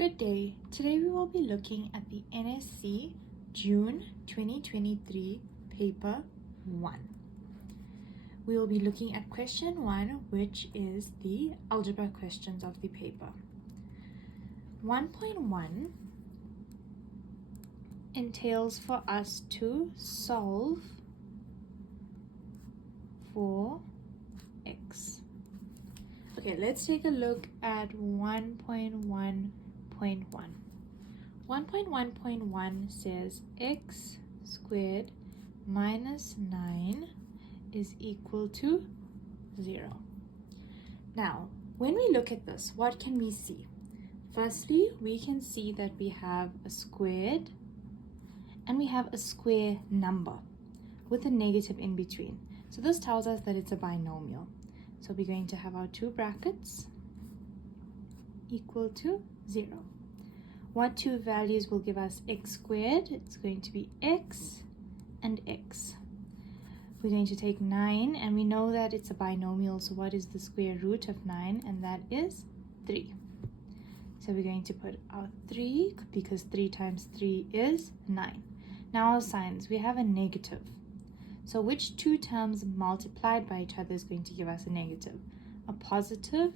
Good day. Today we will be looking at the NSC June 2023 paper 1. We will be looking at question 1, which is the algebra questions of the paper. 1.1 entails for us to solve for x. Okay, let's take a look at 1.1.1. 1.1.1 says x squared minus 9 is equal to 0. Now, when we look at this, what can we see? Firstly, we can see that we have a squared and we have a square number with a negative in between. So this tells us that it's a binomial. So we're going to have our two brackets equal to 0. What two values will give us x squared? It's going to be x and x. We're going to take 9, and we know that it's a binomial, so what is the square root of 9? And that is 3. So we're going to put our 3, because 3 times 3 is 9. Now our signs, we have a negative. So which two terms multiplied by each other is going to give us a negative? A positive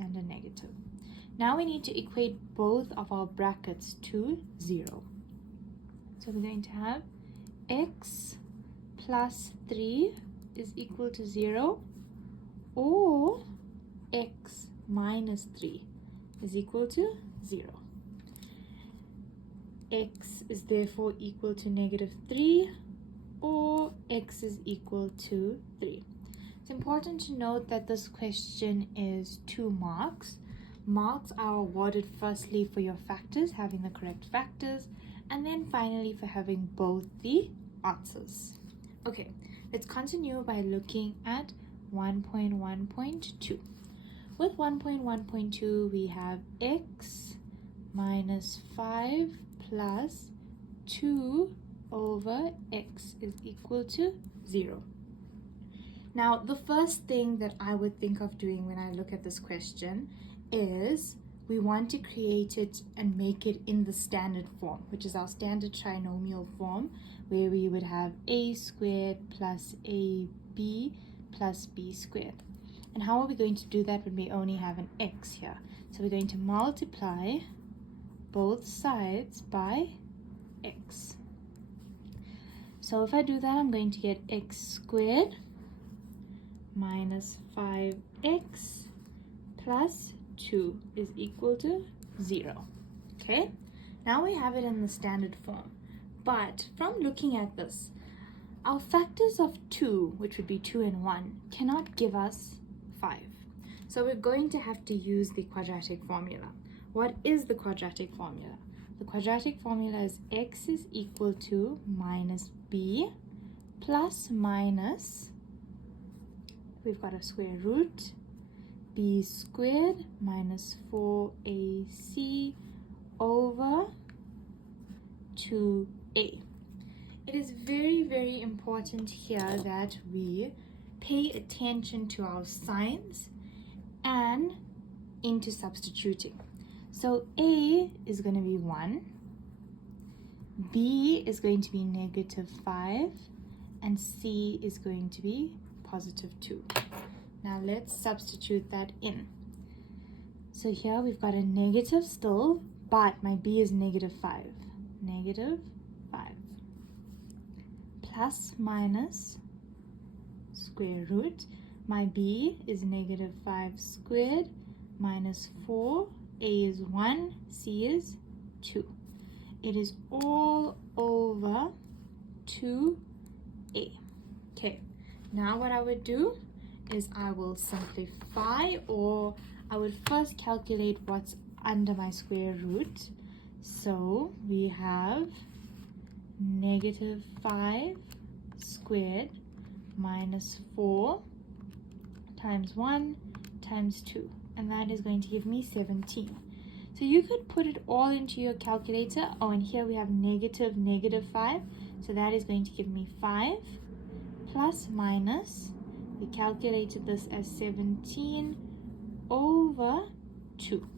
and a negative. Now we need to equate both of our brackets to 0. So we're going to have x plus 3 is equal to 0, or x minus 3 is equal to 0. X is therefore equal to negative 3, or x is equal to 3. It's important to note that this question is 2 marks. Marks are awarded firstly for your factors, having the correct factors, and then finally for having both the answers. Okay, let's continue by looking at 1.1.2. With 1.1.2, we have x minus 5 plus 2 over x is equal to 0. Now, the first thing that I would think of doing when I look at this question is we want to create it and make it in the standard form, which is our standard trinomial form, where we would have a squared plus ab plus b squared. And how are we going to do that when we only have an x here? So we're going to multiply both sides by x. So if I do that, I'm going to get x squared minus 5x plus 2 is equal to 0. Okay, now we have it in the standard form. But from looking at this, our factors of 2, which would be 2 and 1, cannot give us 5. So we're going to have to use the quadratic formula. What is the quadratic formula? The quadratic formula is x is equal to minus b plus minus, we've got a square root, b squared minus 4ac over 2a. It is very, very important here that we pay attention to our signs and into substituting. So a is going to be 1, b is going to be negative 5, and c is going to be positive 2. Now let's substitute that in. So here we've got a negative still, but my b is negative 5. Negative 5. Plus minus square root. My b is negative 5 squared minus 4. A is 1, c is 2. It is all over 2a. Okay, now what I would do is I will simplify, or I would first calculate what's under my square root. So we have negative 5 squared minus 4 times 1 times 2, and that is going to give me 17. So you could put it all into your calculator. Oh, and here we have negative 5, so that is going to give me 5 plus minus, we calculated this as 17 over 2.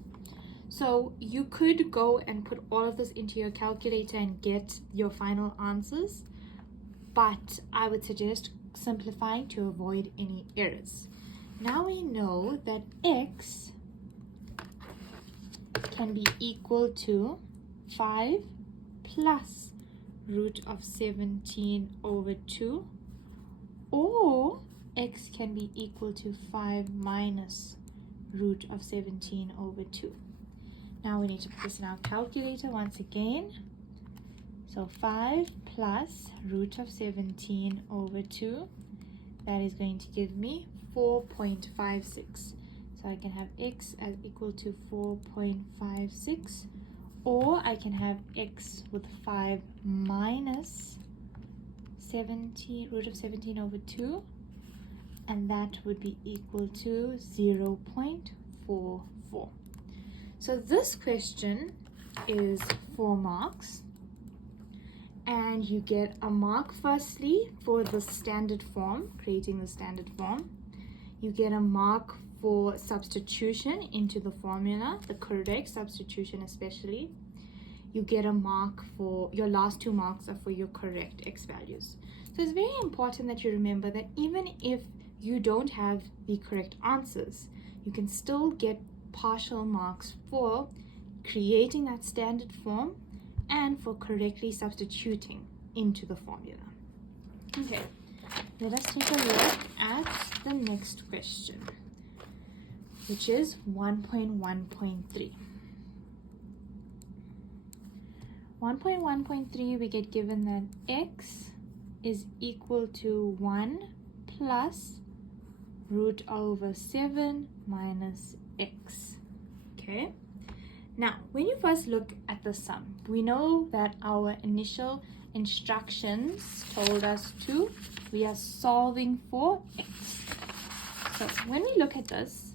So you could go and put all of this into your calculator and get your final answers, but I would suggest simplifying to avoid any errors. Now we know that x can be equal to 5 plus root of 17 over 2, or x can be equal to 5 minus root of 17 over 2. Now we need to put this in our calculator once again. So 5 plus root of 17 over 2, that is going to give me 4.56. So I can have x as equal to 4.56, or I can have x with 5 minus root of 17 over 2, and that would be equal to 0.44. So this question is 4 marks, and you get a mark firstly for the standard form, creating the standard form. You get a mark for substitution into the formula, the correct substitution especially. You get a mark for your last 2 marks are for your correct x values. So it's very important that you remember that even if you don't have the correct answers, you can still get partial marks for creating that standard form and for correctly substituting into the formula. Okay, let us take a look at the next question, which is 1.1.3. 1.1.3, we get given that x is equal to 1 plus root over 7 minus x. Okay, now when you first look at the sum, we know that our initial instructions told us we are solving for x. So when we look at this,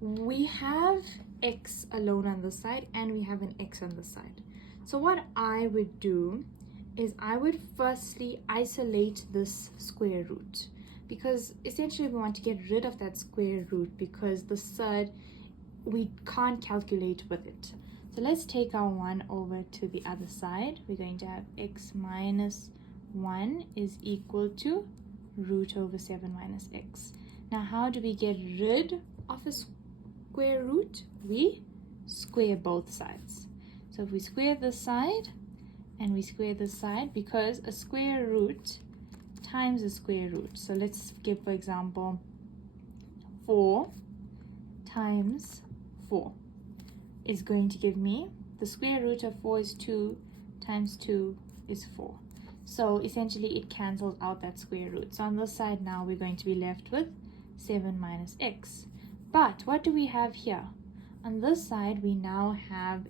we have x alone on this side and we have an x on this side. So what I would do is I would firstly isolate this square root, because essentially we want to get rid of that square root because the third we can't calculate with it. So let's take our 1 over to the other side. We're going to have x minus 1 is equal to root over 7 minus x. Now how do we get rid of a square root? We square both sides. So if we square this side and we square this side, because a square root times a square root. So let's give, for example, 4 times 4 is going to give me, the square root of 4 is 2 times 2 is 4. So essentially it cancels out that square root. So on this side now we're going to be left with 7 minus x. But what do we have here? On this side we now have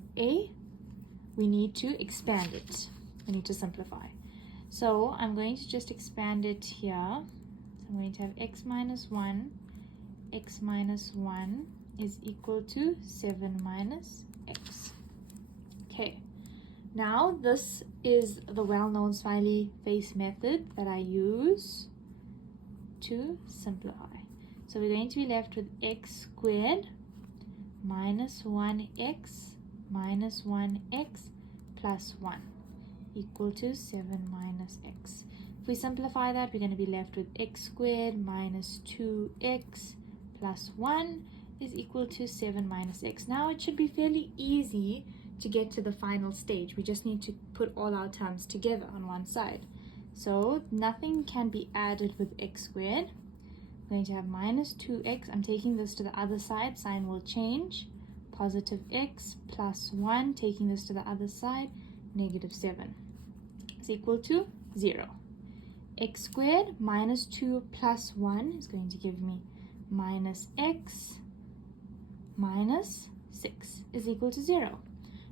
we need to expand it. We need to simplify. So I'm going to just expand it here. So I'm going to have x minus 1 is equal to 7 minus x. Okay, now this is the well-known smiley face method that I use to simplify. So we're going to be left with x squared minus 1x minus 1x plus 1 equal to 7 minus x. If we simplify that, we're going to be left with x squared minus 2x plus 1 is equal to 7 minus x. Now it should be fairly easy to get to the final stage. We just need to put all our terms together on one side. So nothing can be added with x squared. I'm going to have minus 2x. I'm taking this to the other side. Sign will change. Positive x plus 1. Taking this to the other side. Negative 7 is equal to 0. X squared minus 2 plus 1 is going to give me minus x minus 6 is equal to 0.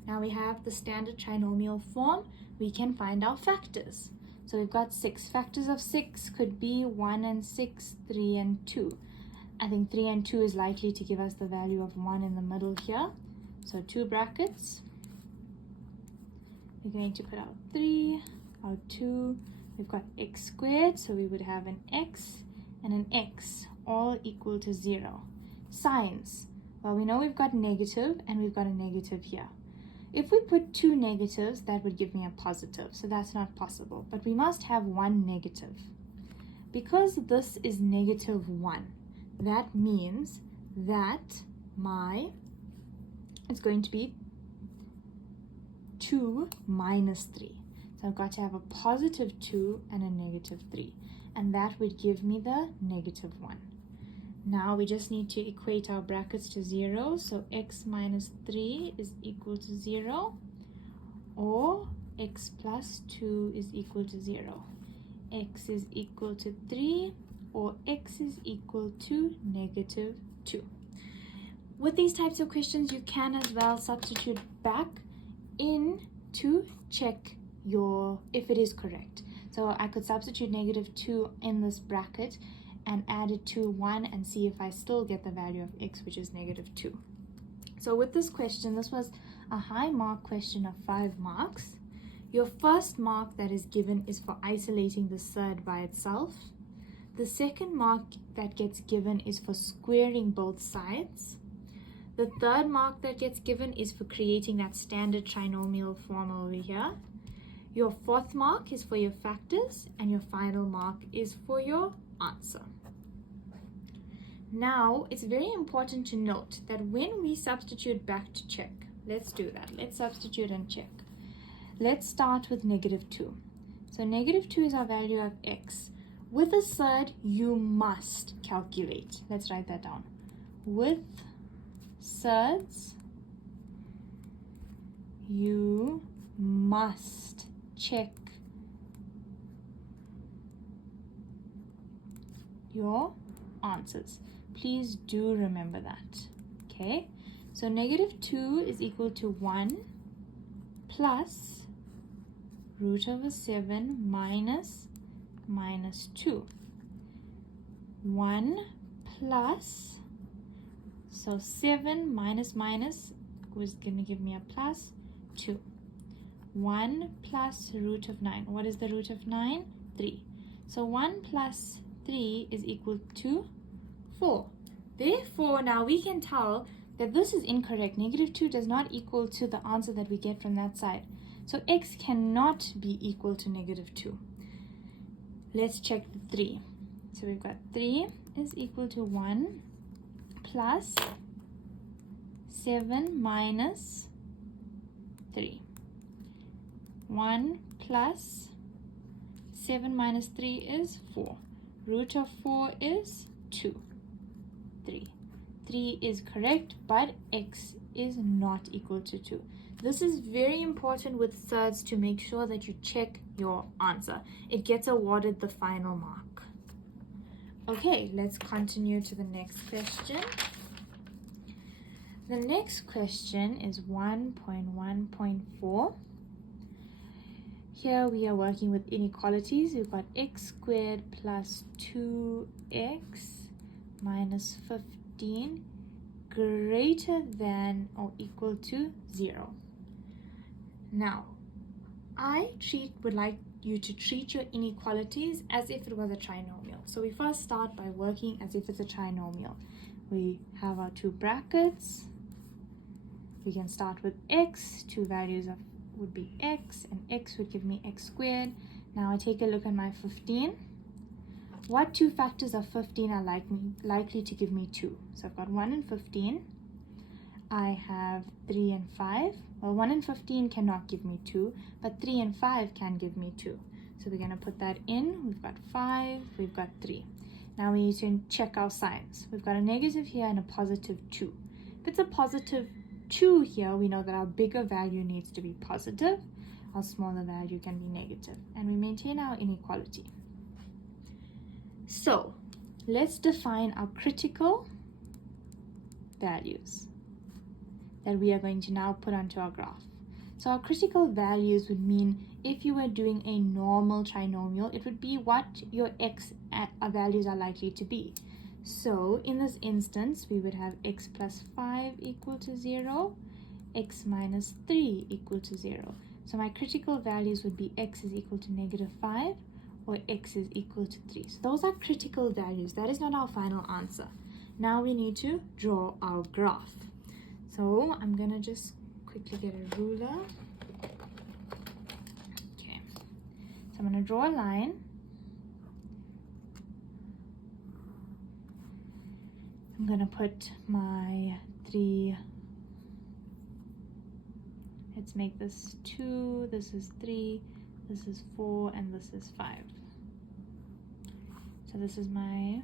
Now we have the standard trinomial form. We can find our factors. So we've got 6. Factors of 6 could be 1 and 6, 3 and 2. I think 3 and 2 is likely to give us the value of 1 in the middle here. So 2 brackets. We're going to put out 3, out 2. We've got x squared, so we would have an x and an x, all equal to 0. Signs. Well, we know we've got negative and we've got a negative here. If we put two negatives, that would give me a positive, so that's not possible. But we must have one negative. Because this is negative 1, that means that it's going to be 2 minus 3. So I've got to have a positive 2 and a negative 3. And that would give me the negative 1. Now we just need to equate our brackets to 0. So x minus 3 is equal to 0. Or x plus 2 is equal to 0. X is equal to 3. Or x is equal to negative 2. With these types of questions, you can as well substitute back in to check if it is correct. So I could substitute negative 2 in this bracket and add it to 1 and see if I still get the value of x, which is negative 2. So with this question, this was a high mark question of 5 marks. Your first mark that is given is for isolating the surd by itself. The second mark that gets given is for squaring both sides. The third mark that gets given is for creating that standard trinomial form over here. Your fourth mark is for your factors, and your final mark is for your answer. Now, it's very important to note that when we substitute back to check, let's do that. Let's substitute and check. Let's start with negative 2. So negative 2 is our value of x. With a surd, you must calculate. Let's write that down. With surds, you must check your answers. Please do remember that. Okay, so negative 2 is equal to 1 plus root over 7 minus 2. 1 plus, so 7 minus was going to give me a plus 2. 1 plus root of 9. What is the root of 9? 3. So 1 plus 3 is equal to 4. Therefore, now we can tell that this is incorrect. Negative 2 does not equal to the answer that we get from that side. So x cannot be equal to negative 2. Let's check the 3. So we've got 3 is equal to 1 plus 7 minus 3. 1 plus 7 minus 3 is 4. Root of 4 is 2. 3. 3 is correct, but x is not equal to 2. This is very important with surds to make sure that you check your answer. It gets awarded the final mark. Okay, let's continue to the next question. The next question is 1.1.4. Here we are working with inequalities. We've got x squared plus 2x minus 15 greater than or equal to 0. Now, I would like you to treat your inequalities as if it was a trinomial. So we first start by working as if it's a trinomial. We have our two brackets. We can start with x. Two values would be x, and x would give me x squared. Now I take a look at my 15. What two factors of 15 are likely to give me 2? So I've got 1 and 15. I have 3 and 5. Well, 1 and 15 cannot give me 2, but 3 and 5 can give me 2. So we're going to put that in. We've got 5, we've got 3. Now we need to check our signs. We've got a negative here and a positive 2. If it's a positive 2 here, we know that our bigger value needs to be positive. Our smaller value can be negative. And we maintain our inequality. So let's define our critical values that we are going to now put onto our graph. So our critical values would mean if you were doing a normal trinomial, it would be what your x values are likely to be. So in this instance, we would have x plus 5 equal to 0, x minus 3 equal to 0. So my critical values would be x is equal to negative 5 or x is equal to 3. So those are critical values. That is not our final answer. Now we need to draw our graph. So I'm gonna just quickly get a ruler. Okay, so I'm gonna draw a line. I'm gonna put my 3, let's make this 2, this is 3, this is 4, and this is 5. So this is my,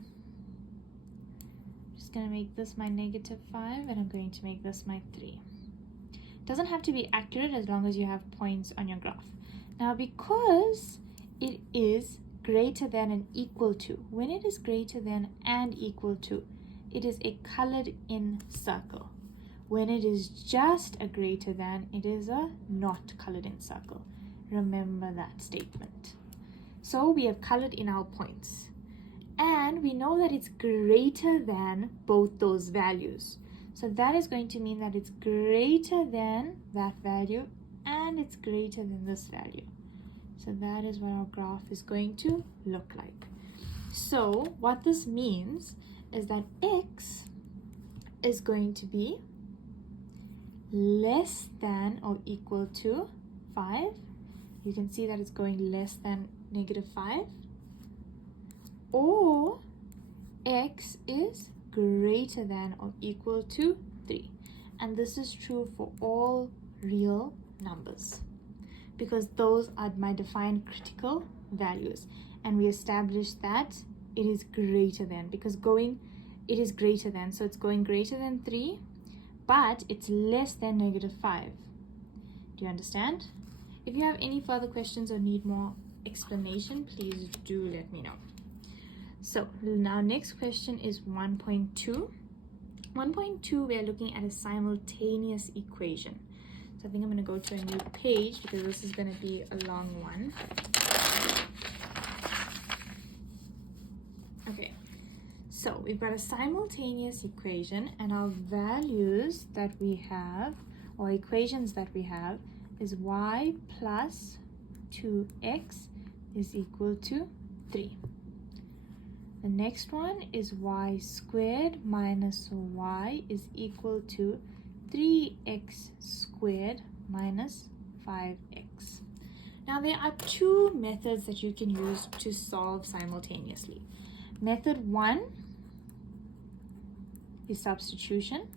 just gonna make this my -5, and I'm going to make this my 3. Doesn't have to be accurate as long as you have points on your graph. Now because it is greater than and equal to, when it is greater than and equal to, it is a colored in circle. When it is just a greater than, it is a not colored in circle. Remember that statement. So we have colored in our points. And we know that it's greater than both those values. So that is going to mean that it's greater than that value and it's greater than this value. So that is what our graph is going to look like. So what this means is that x is going to be less than or equal to 5. You can see that it's going less than -5. Or x is greater than or equal to 3. And this is true for all real numbers because those are my defined critical values. And we established that it is greater than, because it is greater than, so it's going greater than 3, but it's less than -5. Do you understand? If you have any further questions or need more explanation, please do let me know. So now next question is 1.2. 1.2, we are looking at a simultaneous equation. So I think I'm going to go to a new page because this is going to be a long one. Okay, so we've got a simultaneous equation, and our values that we have, or equations that we have, is y plus 2x is equal to 3. The next one is y squared minus y is equal to 3x squared minus 5x. Now there are two methods that you can use to solve simultaneously. Method 1 is substitution.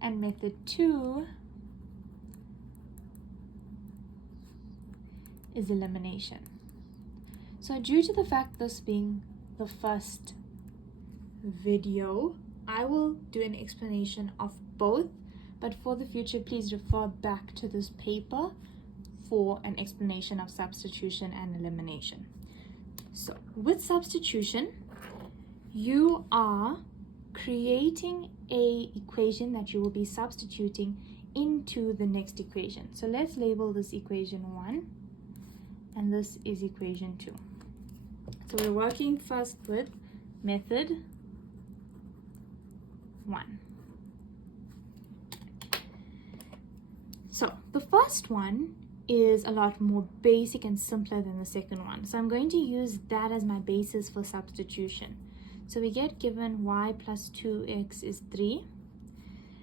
And method 2 is elimination. So due to the fact this being the first video, I will do an explanation of both, but for the future, please refer back to this paper for an explanation of substitution and elimination. So with substitution, you are creating a equation that you will be substituting into the next equation. So let's label this equation 1 and this is equation 2. So we're working first with method 1. So the first one is a lot more basic and simpler than the second one. So I'm going to use that as my basis for substitution. So we get given y plus 2x is 3.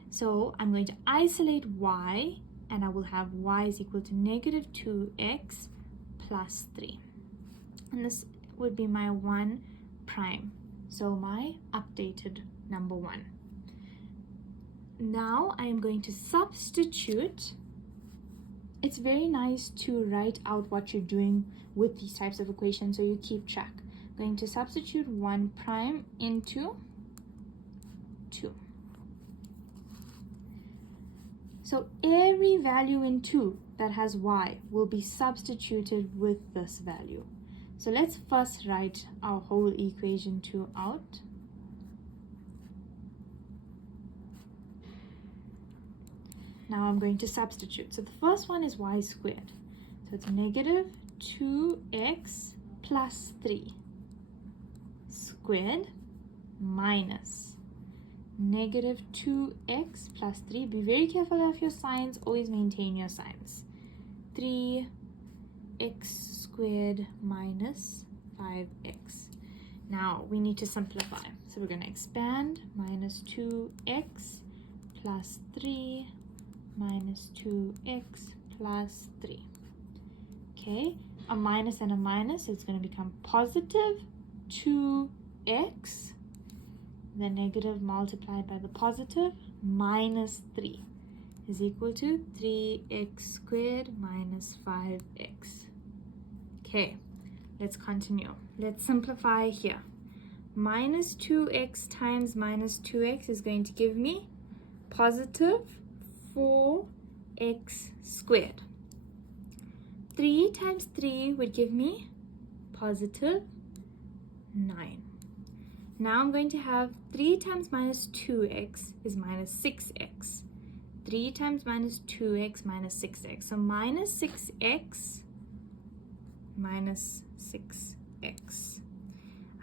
So I'm going to isolate y, and I will have y is equal to -2x plus 3. And this would be my 1 prime. So my updated number 1. Now I am going to substitute. It's very nice to write out what you're doing with these types of equations so you keep track. I'm going to substitute 1 prime into 2. So every value in 2 that has y will be substituted with this value. So let's first write our whole equation 2 out. Now I'm going to substitute. So the first one is y squared. So it's -2x plus 3 squared minus -2x plus 3. Be very careful of your signs. Always maintain your signs. 3x squared minus 5x. Now we need to simplify. So we're going to expand. Minus 2x plus 3 minus 2x plus 3. Okay, a minus and a minus, so it's going to become positive 2x. The negative multiplied by the positive minus 3 is equal to 3x squared minus 5x. Okay, let's continue. Let's simplify here. Minus 2x times minus 2x is going to give me positive 4x squared. 3 times 3 would give me positive 9. Now I'm going to have 3 times minus 2x is minus 6x. 3 times minus 2x minus 6x. So minus 6x minus 6x.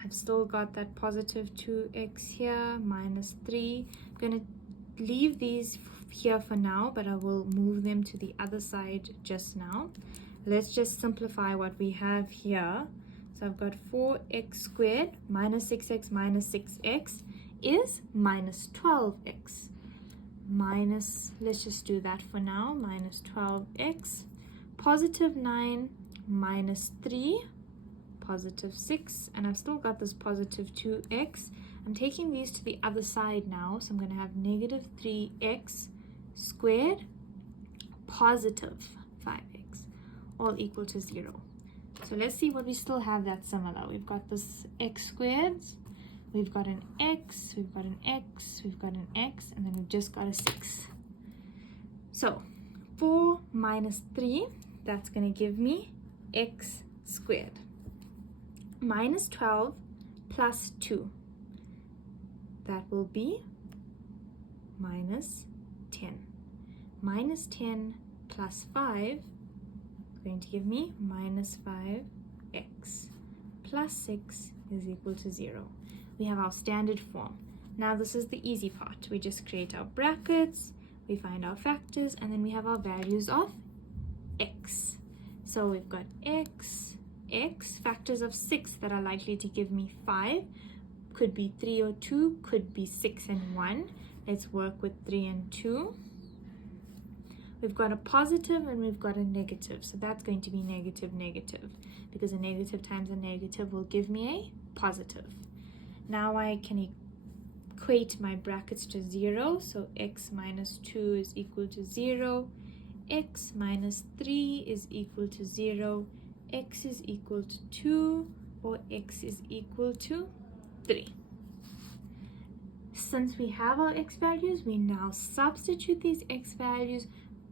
I've still got that positive 2x here, minus 3. I'm going to leave these here for now, but I will move them to the other side just now. Let's just simplify what we have here. So I've got 4x squared minus 6x is minus 12x. Minus, let's just do that for now, minus 12x. Positive 9 minus 3, positive 6, and I've still got this positive 2x. I'm taking these to the other side now, so I'm going to have negative 3x squared positive 5x, all equal to 0. So let's see what we still have that's similar. We've got this x squared, we've got an x, we've got an x, we've got an x, and then we've just got a 6. So 4 minus 3, that's going to give me x squared. Minus 12 plus 2, that will be minus 10. Minus 10 plus 5 is going to give me minus 5x. Plus 6 is equal to 0. We have our standard form. Now this is the easy part. We just create our brackets, we find our factors, and then we have our values of x. So we've got x, factors of 6 that are likely to give me 5. Could be 3 or 2, could be 6 and 1. Let's work with 3 and 2. We've got a positive and we've got a negative. So that's going to be negative, negative, because a negative times a negative will give me a positive. Now I can equate my brackets to 0. So x minus 2 is equal to 0. X minus 3 is equal to 0. X is equal to 2, or x is equal to 3. Since we have our x values, we now substitute these x values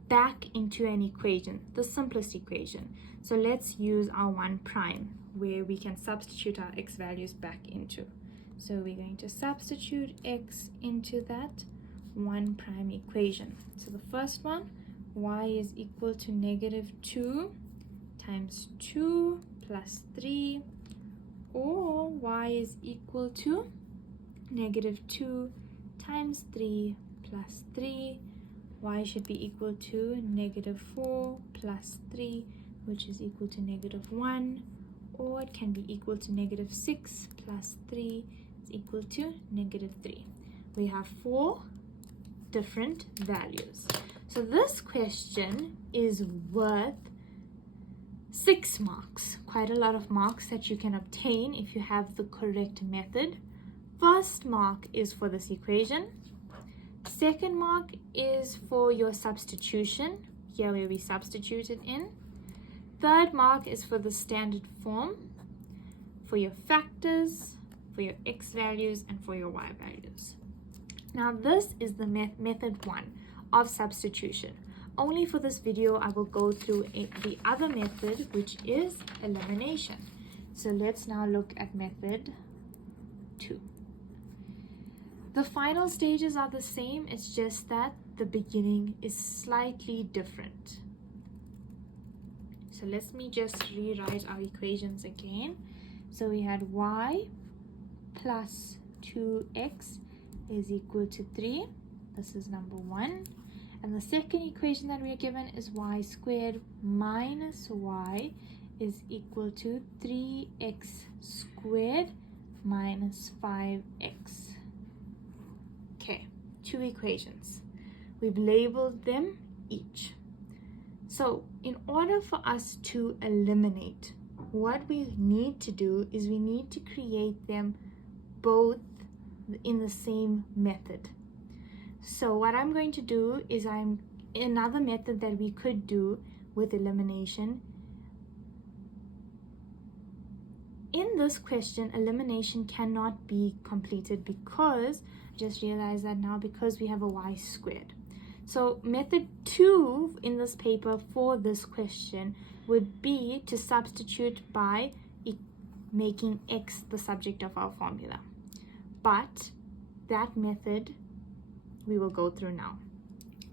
back into an equation, the simplest equation. So let's use our 1 prime, where we can substitute our x values back into. So we're going to substitute x into that 1 prime equation. So the first one, y is equal to negative 2 times 2 plus 3, or y is equal to negative 2 times 3 plus 3. Y should be equal to negative 4 plus 3, which is equal to negative 1, or it can be equal to negative 6 plus 3 is equal to negative 3. We have 4 different values. So this question is worth 6 marks. Quite a lot of marks that you can obtain if you have the correct method. First mark is for this equation. Second mark is for your substitution, here where we substituted in. Third mark is for the standard form, for your factors, for your x values, and for your y values. Now this is the method 1 of substitution. Only for this video I will go through the other method, which is elimination. So let's now look at method 2. The final stages are the same, it's just that the beginning is slightly different. So let me just rewrite our equations again. So we had y plus 2x is equal to 3. This is number 1. And the second equation that we are given is y squared minus y is equal to 3x squared minus 5x. Okay, two equations. We've labeled them each. So in order for us to eliminate, what we need to do is we need to create them both in the same method. So what I'm going to do is another method that we could do with elimination. In this question, elimination cannot be completed because, just realize that now, because we have a y squared. So method 2 in this paper for this question would be to substitute by making x the subject of our formula. But that method we will go through now.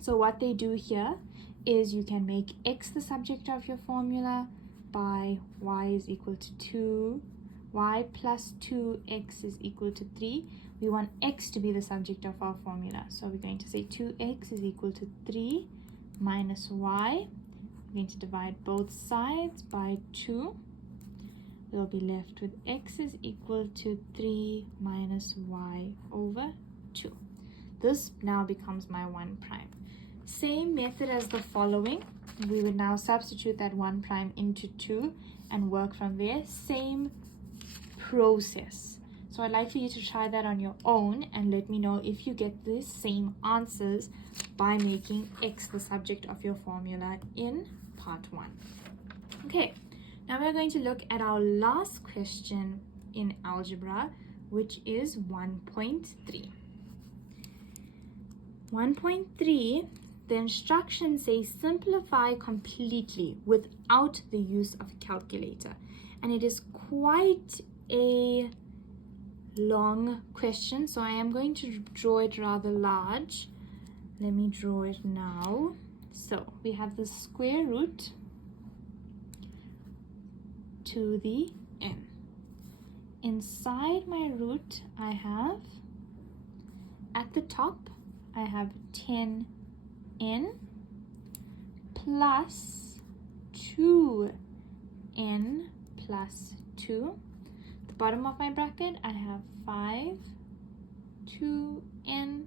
So what they do here is you can make x the subject of your formula by y is equal to 2, y plus 2x is equal to 3. We want x to be the subject of our formula. So we're going to say 2x is equal to 3 minus y. We're going to divide both sides by 2. We'll be left with x is equal to 3 minus y over 2. This now becomes my 1 prime. Same method as the following. We would now substitute that 1 prime into 2 and work from there. Same process. So I'd like for you to try that on your own and let me know if you get the same answers by making x the subject of your formula in part 1. Okay, now we're going to look at our last question in algebra, which is 1.3. 1.3, the instructions say simplify completely without the use of a calculator. And it is quite a long question, so I am going to draw it rather large. Let me draw it now. So we have the square root to the n. Inside my root, I have, at the top, I have 10n plus 2n plus 2. The bottom of my bracket, I have 5, 2n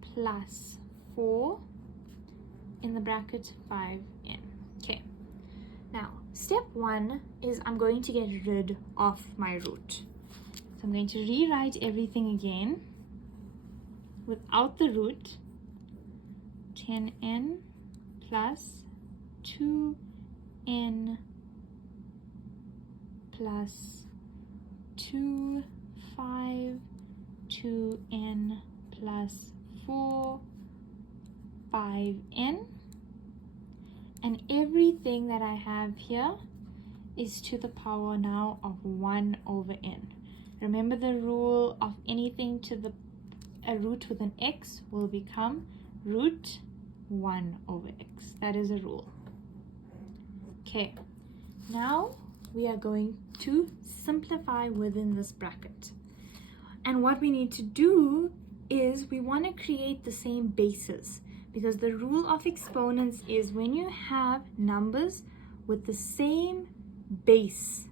plus 4, in the bracket 5n. Okay, now step 1 is I'm going to get rid of my root. So I'm going to rewrite everything again without the root. 10n plus 2n plus 2, 5, 2n plus 4, 5n, and everything that I have here is to the power now of 1 over n. Remember the rule of anything to a root with an x will become root 1 over x. That is a rule. Okay, now we are going to simplify within this bracket. And what we need to do is we want to create the same bases, because the rule of exponents is when you have numbers with the same base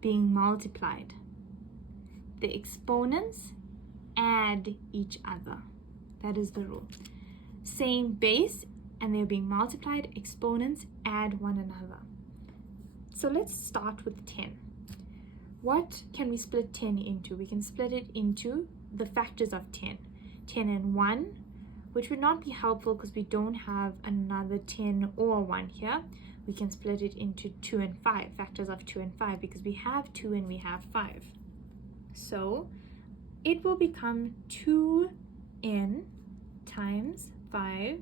being multiplied, the exponents add each other. That is the rule. Same base and they're being multiplied, exponents add one another. So let's start with 10. What can we split 10 into? We can split it into the factors of 10. 10 and 1, which would not be helpful because we don't have another 10 or 1 here. We can split it into 2 and 5, factors of 2 and 5, because we have 2 and we have 5. So it will become 2n times 5n.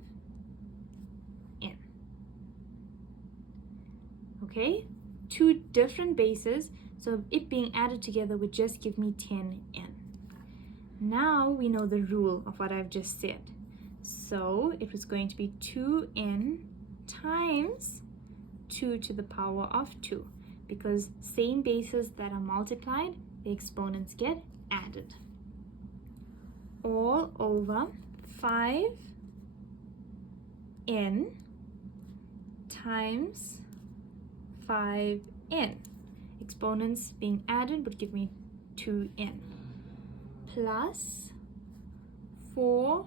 Okay, two different bases, so it being added together would just give me 10n. Now we know the rule of what I've just said. So it was going to be 2n times 2 to the power of 2, because same bases that are multiplied, the exponents get added. All over 5n times 5n. Exponents being added would give me 2n plus 4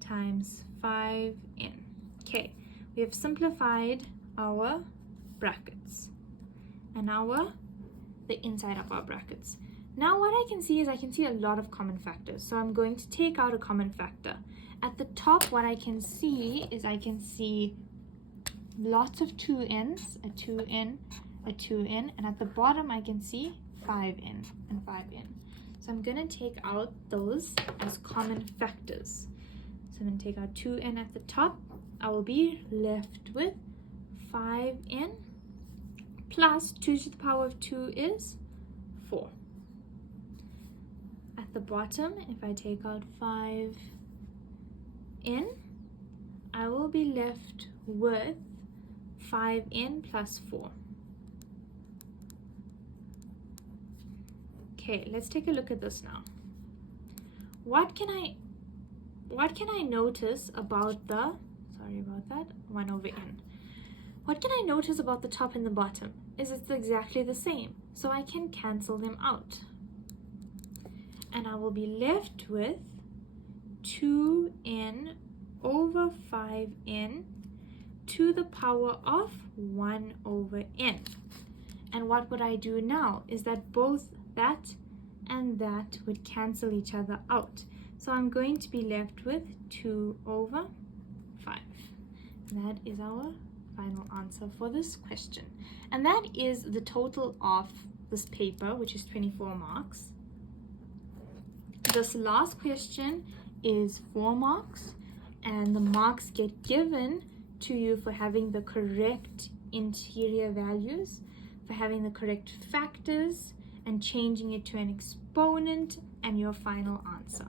times 5n. Okay, we have simplified our brackets and the inside of our brackets. Now what I can see is I can see a lot of common factors. So I'm going to take out a common factor. At the top, what I can see is I can see lots of 2n's, a 2n, a 2n, and at the bottom I can see 5n and 5n. So I'm going to take out those as common factors. So I'm going to take out 2n at the top. I will be left with 5n plus 2 to the power of 2 is 4. At the bottom, if I take out 5n, I will be left with 5n plus 4. Okay, let's take a look at this now. What can I notice about the, sorry about that, 1 over n. What can I notice about the top and the bottom? Is it's exactly the same, so I can cancel them out. And I will be left with 2n over 5n to the power of 1 over n. And what would I do now is that both that and that would cancel each other out. So I'm going to be left with 2 over 5. And that is our final answer for this question. And that is the total of this paper, which is 24 marks. This last question is 4 marks, and the marks get given to you for having the correct interior values, for having the correct factors, and changing it to an exponent, and your final answer.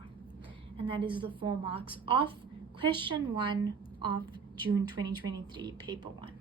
And that is the 4 marks of question 1 of June 2023, paper 1.